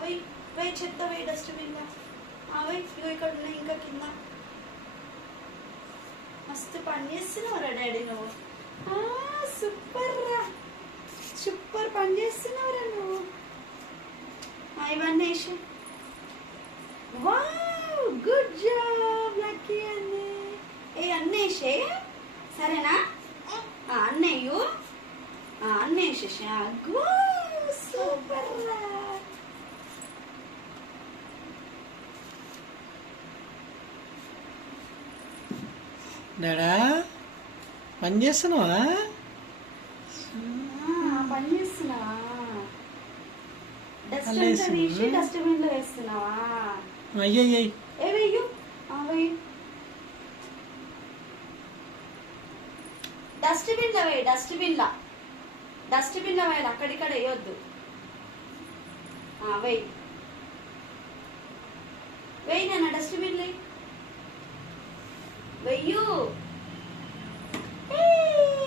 వెయ్యి వెయ్యి చెత్త వెయ్యి డస్ట్బిన్లో వెయ్యి. ఇగో ఇక్కడ ఉన్నాయి ఇంకా కింద. మస్తు పని చేస్తున్నావురా డాడీ నువ్వు. సూపర్ రా, సూపర్ పని చేస్తున్నావురా నువ్వు. ఇవన్నీ వేసి. వావ్, గుడ్ జాబ్ లక్కీ అన్నీ. అన్నీ వేసే సరేనా? అన్నయ్యు అన్నీ వేసేసా. సూపర్ రా. డాడా పని చేస్తున్నావా? పని చేస్తున్నావా? డస్ట్ అంతా తీసి డస్ట్బిన్ లో వేస్తున్నావా? అయ్యో వెయ్యు వెయ్యి. డస్ట్బిన్ లో వేయి. డస్ట్బిన్ లో వేయాలి, అక్కడిక్కడ వేయొద్దు. వెయ్యి వెయ్యి నాన్న, డస్ట్బిన్ వెయ్యు.